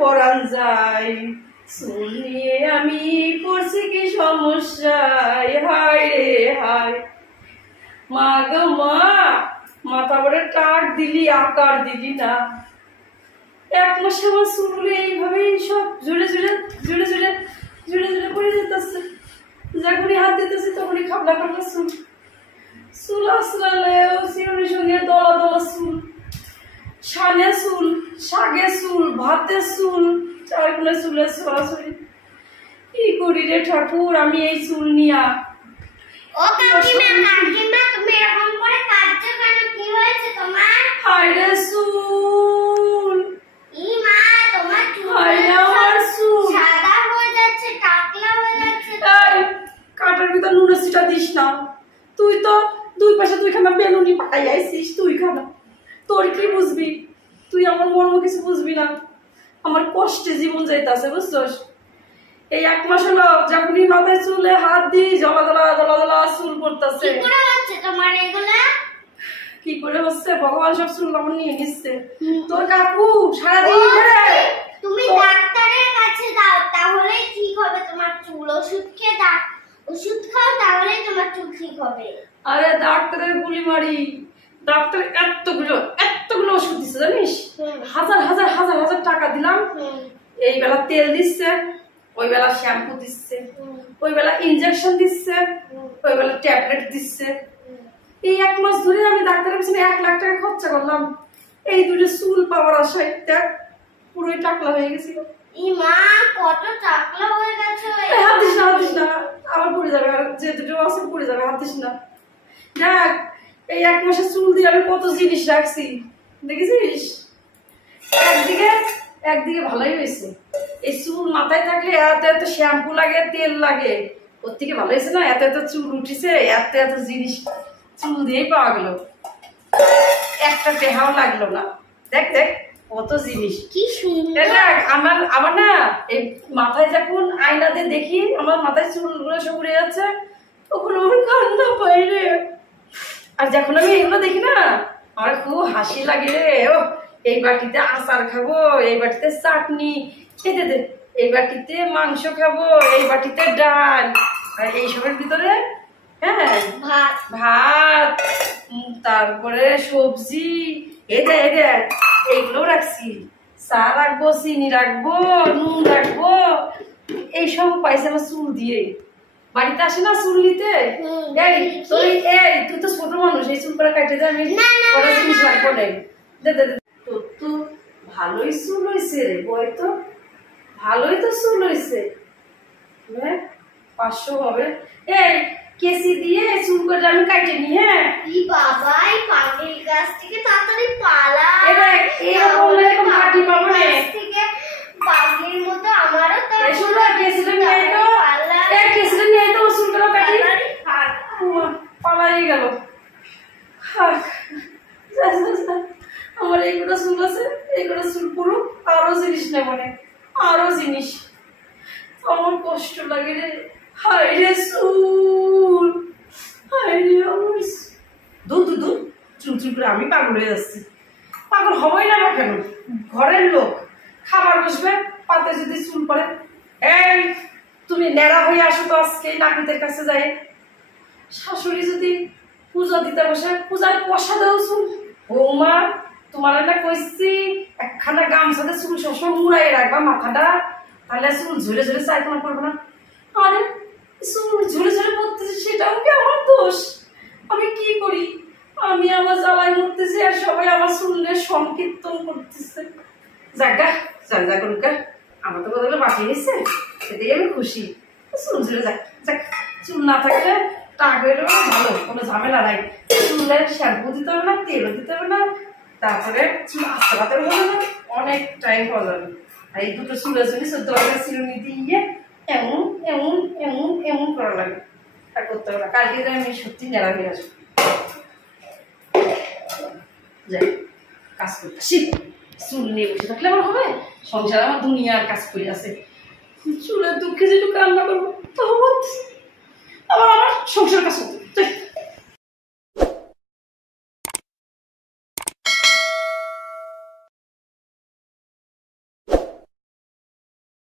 পরাণ যায়, চুল নিয়ে আমি পড়ছি কি সমস্যায়, হায় রে হায়। মা গো মা, মাথা ভরে টাক দিলি আকার দিলি না। এক মাসে আমার চুলগুলো এইভাবেই সব ঝুলে ঝুলে ঝুলে ঝুলে ঝুলে ঝুলে পড়ে যেতেছে। যখনই হাত দিতেছি তখনই খাবলা খাবলা চুল, চুল আসলালেও চিরুনির সঙ্গে দলা দলা চুল, শানে চুল, শাগে চুল, ভাতে চুল, চারগুলো চুলের ছড়াছড়ি। কি করি রে ঠাকুর আমি এই চুল নিয়া? ও কাকিমা, কাকিমা তুমি এরকম করে কাঁদছো কেন? কি হয়েছে তোমার? হায় রে চুল, ই মা তোমার চুল, হায় রে আমার চুল সাদা হয়ে যাচ্ছে, টাকলা হয়ে যাচ্ছে। এই কাটার ভিতর নুনের সিটা দিস না। তুই তো দুই পাশে দুইখানা বেলুনি পাকাই আইছিস, তুই খানা, তোর কি বুঝবি? তুই আমার মর্ম কিছু বুঝবি না। আমার কষ্টে জীবন যাইতাছে বুঝছস। এই এক মাস হলো যখনই মাথায় চুলে হাত দিই জলা জলা জলা জলা চুল পড়তেছে। কি করে হচ্ছে তোমার এগুলা? কি করে হচ্ছে? ভগবান সব চুল আমার নিয়ে নিচ্ছে। তোর কাকু সারাদিন ধরে তুমি ডাক্তারের কাছে যাও, তাহলে ঠিক হবে তোমার চুল। ওষুধ খেয়ে ওষুধ খাও, তাহলে তোমার চুল ঠিক হবে। আরে ডাক্তারের গুলি মারি, ডাক্তার এতগুলো ওষুধ দিচ্ছে জানিস? হাজার হাজার হাজার হাজার টাকা দিলাম। এই বেলা তেল দিচ্ছে, ওই বেলা শ্যাম্পু দিচ্ছে, ওই বেলা ইনজেকশন দিচ্ছে, ওই বেলা ট্যাবলেট দিচ্ছে। এই এক মাস ধরে আমি ডাক্তারের পিছনে 1 লাখ টাকা খরচা করলাম এই দুটো চুল পাওয়ার আশায়। পুরোই টাকলা হয়ে গেছিল। ই মা কত টাকলা হয়ে গেছে। হাত দিস না, হাত দিস না, আবার পড়ে যাবে। আর যে দুটো আছে পড়ে যাবে, হাত দিস না। দেখ এই 1 মাসের চুল দিয়ে আমি কত জিনিস রাখছি দেখেছিস। একদিকে ভালোই হয়েছে, এই চুল মাথায় থাকলে এত এত শ্যাম্পু লাগে, তেল লাগে, ওর থেকে ভালো হয়েছে না। এত এত চুল উঠিছে, এত এত জিনিস চুল দিয়েই পাওয়া গেল, একটা টেহাও লাগলো না। দেখ দেখ কত জিনিস, কি সুন্দর। আমার না এই মাথায় যখন আয়নাতে দেখি আমার মাথায় চুলগুলো সব উড়ে যাচ্ছে, তখন আমার কান্না পাই রে। আর যখন আমি এগুলো দেখি না আমার খুব হাসি লাগে রে। ও এই বাটিতে আচার খাবো, এই বাটিতে চাটনি খেতে দে, এই বাটিতে মাংস খাবো, এই বাটিতে ডাল, আর এইসবের ভিতরে হ্যাঁ ভাত, তারপরে সবজি, এইগুলো রাখছি। চা রাখবো, চিনি রাখবো, নুন রাখবো, এইসব পাইছে আমার চুল দিয়ে। বাড়িতে আসে না চুল নিতে, তুই তো ছোট মানুষ, এই চুল করে কাটে দে, আমি ওরা জিনিস রাখবো না। তোর তো ভালোই চুল হয়েছে রে বয়, তো ভালোই তো চুল হয়েছে। 500 হবে। এই কেসি দিয়ে চুল করে আমি কাটে নি। হ্যাঁ ই বাবা, এই পাগল গাছ থেকে তাড়াতাড়ি পালা। এরকম কাটি পাবো না থেকে পাগলের মতো আমারও তো কেসিটা নিয়ে তো কেসিটা নিয়ে তো চুল করে কাটি পালাই গেল। আমার এইগুলো চুল আছে, এইগুলো চুল পুরো আরো জিনিস নেব না, আরো জিনিস। আমার কষ্ট লাগে রে, হায় রে চুল, হায় রে আমার দুধ দুধ চুল চুল করে আমি পাগল হয়ে যাচ্ছি। পাগল হবই না কেন? ঘরের লোক খাবার বসবে, পাতে যদি চুল পড়ে, এই তুমি ন্যাড়া হয়ে আসো তো আজকে নাপিতের কাছে যাই। শাশুড়ি যদি পূজা দিতে বসে, পূজার পয়সা দেও চুল। বৌমা তোমার না কইছি একখানা গামছাতে চুল সবসময় মুড়াই রাখবা মাথাটা, তাহলে চুল ঝুলে ঝুলে চাইকোনা পড়বে না। আরে চুল ঝুলে ঝুলে পড়তেছে, সেটাও কি আমার দোষ? আমি কি করি? আমি আমার জ্বালায় মরতেছি আর সবাই আমার চুলের সংকীর্তন করতেছে। যাগা যা করুক, আমার তো কথা বাঁচিয়ে নিচ্ছে, এতেই আমি খুশি। চুল ঝুলে যাক যাক, চুল না থাকলে টাক হয়ে যাবে, ভালো, কোনো ঝামেলা নাই। চুলের শ্যাম্পু দিতে হবে না, তেলও দিতে হবে না, তারপরে চুল আস্তে পাতে হবে না, অনেক টাইম পাওয়া যাবে। আর এই দুটো চুলের জন্য 14 টাকা চিরুনি দিয়ে এমন এমন এমন এমন করা লাগে, আর করতে হবে না। কালকে আমি সত্যি নেড়া হয়ে আসবো, যাই কাজ করতে শিখ। চুল নিয়ে বসে থাকলে আমার হবে? সংসার আমার দুনিয়ার কাজ করে আছে, চুলের দুঃখে যেটুকু কান্না করবো তো আবার আমার সংসার কাজ করতে